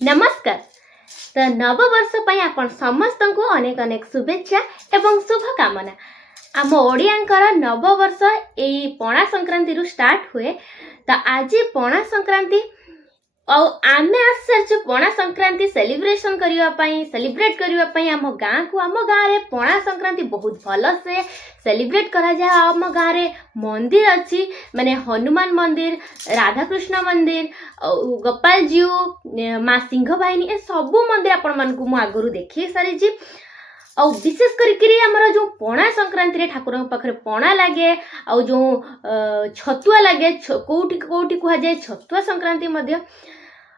नमस्कार। तो नववर्ष आपण समस्त को अनेक अनेक शुभेच्छा एवं शुभकामना। आम ओडियांकर नववर्ष यही पणा संक्रांति रु स्टार्ट हुए। तो आज पणा संक्रांति आमे आसु पणा संक्रांति सेलिब्रेट करने आम गाँ को आम गाँव रे पणा संक्रांति बहुत भल से सेलिब्रेट करा जाए। आम गाँव रे मंदिर अच्छी माने हनुमान मंदिर, राधाकृष्ण मंदिर, गोपाल जीव, माँ सिंह बाहिनी ए सबू मंदिर आपण मन को आगु देखी सारी जी। और विशेष करी हमर जो पणा संक्रांति रे ठाकुर पाखरे पणा लगे और जो छतुआ लगे कोठी कोठी कह जाए छतुआ संक्रांति मध्य।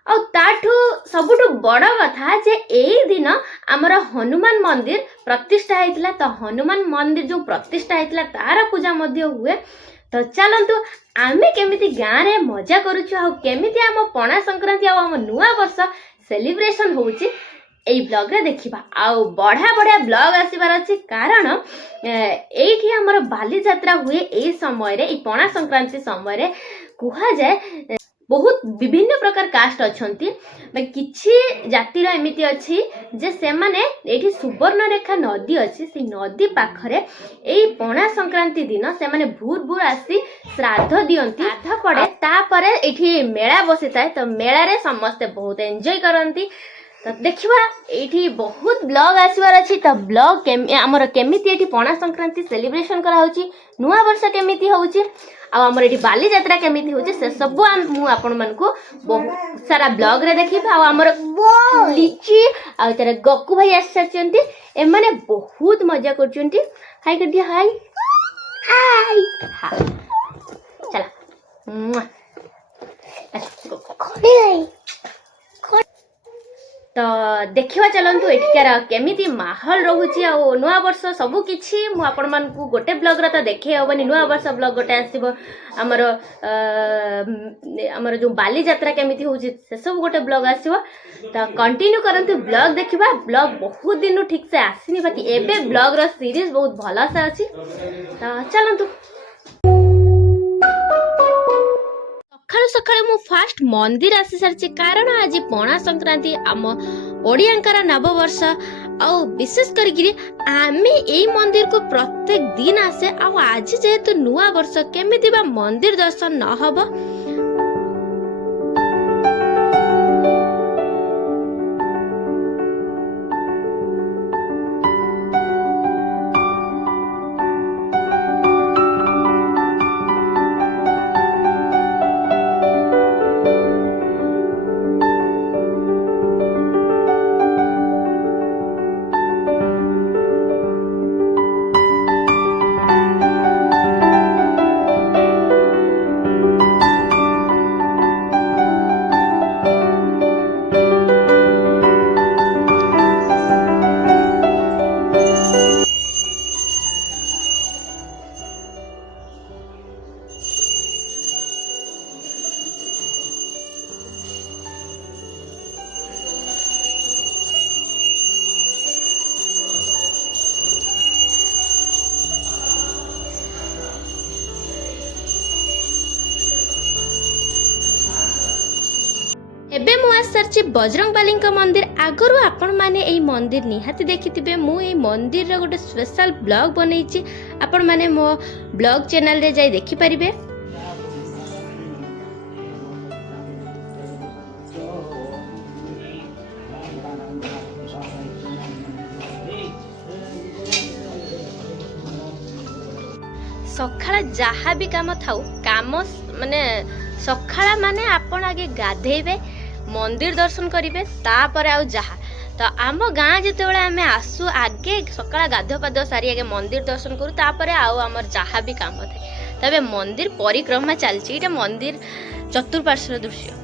और ताठू सबुठु बड़ कथा जे एई दिन आमर हनुमान मंदिर प्रतिष्ठा होइतिला। तो हनुमान मंदिर जो प्रतिष्ठा होइतिला तार पूजा मध्य हुए। तो चलंतु आमे केमिति गाँ रे मजा करूछु आ केमिति आम पणा संक्रांति आ आम नुआ वर्ष सेलिब्रेशन होउची एई ब्लॉग रे देखिबा। आउ बढ़िया बढ़िया ब्लॉग आसीबार अछि कारण एठी हमर बाली यात्रा हुए एई समय रे एई पणा संक्रांति समय रे कुहा जाय बहुत विभिन्न प्रकार कास्ट अच्छी किछि जातिर एमिति अच्छी जे से माने एठी सुवर्णरेखा नदी अच्छी से नदी पाखरे एई पणा संक्रांति दिन से माने भूर भूर आसी श्राद्ध दियंती। श्राद्ध पड़े तापरे एठी मेला बसिताए। तो मेला रे समस्ते बहुत एंजॉय करंती। तो देखिबा एठी बहुत ब्लॉग आसीबार अछि। तो ब्लॉग हमर केमिति एठी पणा संक्रांति सेलिब्रेशन करा होची, नुआ वर्ष केमिति होची आ हमर एठी बाली यात्रा केमिति होची से सब मु आपण मन को बहुत सारा ब्लॉग रे देखिबा। आ हमर लिची आ तेरे गक्कू भाई आछचंती ए माने बहुत मजा करचंती। हाय कर दिया, हाय हाय हां चला खोले। तो देखिवा चलंतु एठिकार केमिति माहौल रहूची आ नुआ वर्ष सबु किछि मु आपण मन को गोटे ब्लॉग रा त देखे होबनी। नुआ वर्ष ब्लॉग गोटे आसीबो हमर जो बाली यात्रा केमिति होची से सब गोटे ब्लॉग आसीबो। तो कंटिन्यू करंतु ब्लॉग देखिबा। ब्लॉग बहुत दिन ठीक से आसीनी बाकी एबे ब्लॉग रा सीरीज बहुत भला से अछि। तो चलंतु सकाळु सकाळु मु फास्ट मंदिर आसी सारछि कारण आज पणा संक्रांति आम ओडियांकर नववर्ष आ विशेष करी आमे एई मंदिर को प्रत्येक दिन आसे। आ आज जेहेतु नुआ वर्ष केमिति बा मंदिर दर्शन न हबो। एबे मु आसरछि बजरंगबाली मंदिर। आगरु आपण माने एई मंदिर निहाती देखिथिबे। मु एई मंदिर रो गोटे स्पेशल ब्लॉग बनैछि, आपण माने मो ब्लॉग चैनल रे जाई देखि परिबे। सखाळा जहा भी काम थाउ काम माने सखाळा माने आपण आगे गाधेबे, मंदिर दर्शन करिवे, तापर आउ जहा। तो आम गाँ जिते बड़े आम आसु आगे सकाळ गाधो पाधो सारी आगे मंदिर दर्शन करू, तापर आउ आमर जहा भी काम थाए तबे मंदिर परिक्रमा चलछि। एटा मंदिर चतुर्पार्श्व दृश्य।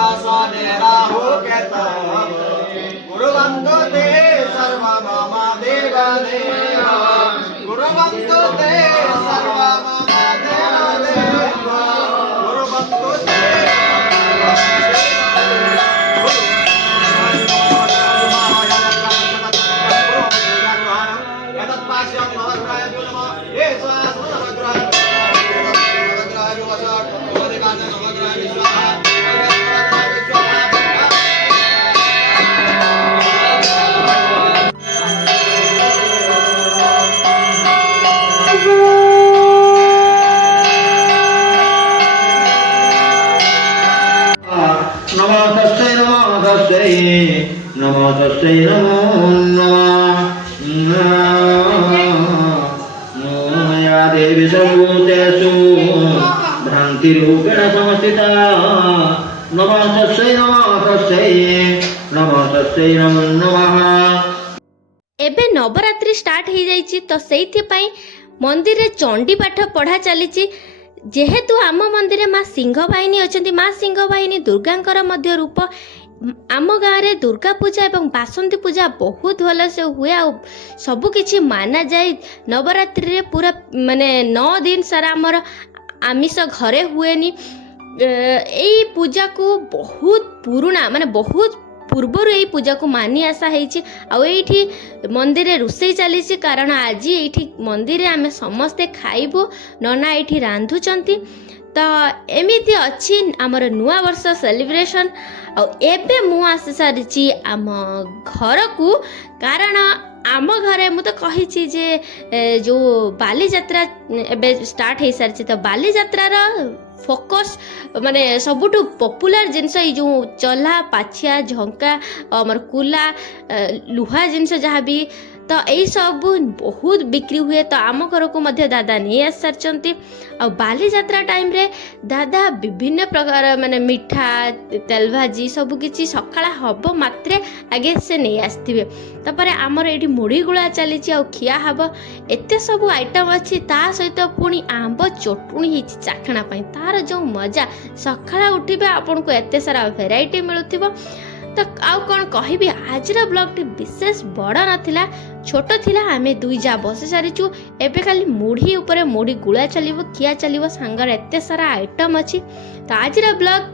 शासने राहु केतु गुरुवन्तु ते सर्व मम देव देव गुरुवन्तु ते सर्व मम देव देव गुरुवन्तु ते नमो तस्मै नमो नमः या देवी सर्वभूतेषु भ्रान्तिरूपेण संस्थिता नमो तस्मै नमो नमः। ଏବେ ନବରାତ୍ରି ଷ୍ଟାର୍ଟ ହେଇଯାଇଛି ତ ସେଇଥିପାଇଁ ମନ୍ଦିରରେ ଚଣ୍ଡୀ ପାଠ ପଢ଼ା ଚାଲିଛି। ଯେହେତୁ ଆମ ମନ୍ଦିରରେ ମା ସିଂହବାହିନୀ ଅଛନ୍ତି, ମା ସିଂହବାହିନୀ ଦୁର୍ଗାଙ୍କର ମଧ୍ୟ ରୂପ। ଆମ ଗାଁରେ ଦୁର୍ଗା ପୂଜା ଏବଂ ବାସନ୍ତୀ ପୂଜା ବହୁତ ଭଲସେ ହୁଏ ଆଉ ସବୁକିଛି ମାନାଯାଏ। ନବରାତ୍ରିରେ ପୁରା ମାନେ 9 ଦିନ ସାରା ଆମର ଆମିଷ ଘରେ ହୁଏନି। ଏଇ ପୂଜାକୁ ବହୁତ ପୁରୁଣା ମାନେ ବହୁତ ପୂର୍ବରୁ ଏଇ ପୂଜାକୁ ମାନି ଆସା ହେଇଛି। ଆଉ ଏଇଠି ମନ୍ଦିରରେ ରୋଷେଇ ଚାଲିଛି, କାରଣ ଆଜି ଏଇଠି ମନ୍ଦିରରେ ଆମେ ସମସ୍ତେ ଖାଇବୁ। ନନା ଏଇଠି ରାନ୍ଧୁଛନ୍ତି। ତ ଏମିତି ଅଛି ଆମର ନୂଆ ବର୍ଷ ସେଲିବ୍ରେସନ୍। ଆଉ ଏବେ ମୁଁ ଆସି ସାରିଛି ଆମ ଘରକୁ, କାରଣ ଆମ ଘରେ ମୁଁ ତ କହିଛି ଯେ ଯେଉଁ ବାଲିଯାତ୍ରା ଏବେ ଷ୍ଟାର୍ଟ ହେଇସାରିଛି। ତ ବାଲିଯାତ୍ରାର ଫୋକସ୍ ମାନେ ସବୁଠୁ ପପୁଲାର ଜିନିଷ ଏଇ ଯେଉଁ ଚଲା, ପାଛିଆ, ଝଙ୍କା, ଆମର କୁଲା, ଲୁହା ଜିନିଷ ଯାହା ବି, ତ ଏଇସବୁ ବହୁତ ବିକ୍ରି ହୁଏ। ତ ଆମ ଘରକୁ ମଧ୍ୟ ଦାଦା ନେଇ ଆସିସାରିଛନ୍ତି। ଆଉ ବାଲିଯାତ୍ରା ଟାଇମ୍ରେ ଦାଦା ବିଭିନ୍ନ ପ୍ରକାର ମାନେ ମିଠା, ତେଲ ଭାଜି ସବୁକିଛି ସକାଳ ହେବ ମାତ୍ରେ ଆଗେ ସେ ନେଇ ଆସିଥିବେ। ତାପରେ ଆମର ଏଇଠି ମୁଢ଼ି ଗୁଳା ଚାଲିଛି ଆଉ ଖିଆ ହେବ। ଏତେ ସବୁ ଆଇଟମ୍ ଅଛି, ତା ସହିତ ପୁଣି ଆମ୍ବ ଚଟୁଣି ହେଇଛି ଚାଖଣା ପାଇଁ। ତାର ଯେଉଁ ମଜା, ସକାଳ ଉଠିବେ ଆପଣଙ୍କୁ ଏତେ ସାରା ଭେରାଇଟି ମିଳୁଥିବ। ତ ଆଉ କ'ଣ କହିବି, ଆଜିର ବ୍ଲଗ୍ଟି ବିଶେଷ ବଡ଼ ନଥିଲା, ଛୋଟ ଥିଲା। ଆମେ 2 ଯା ବସି ସାରିଛୁ। ଏବେ ଖାଲି ମୁଢ଼ି ଉପରେ ମୁଢ଼ି ଗୁଳା ଚାଲିବ, ଖିଆ ଚାଲିବ, ସାଙ୍ଗରେ ଏତେ ସାରା ଆଇଟମ୍ ଅଛି। ତ ଆଜିର ବ୍ଲଗ୍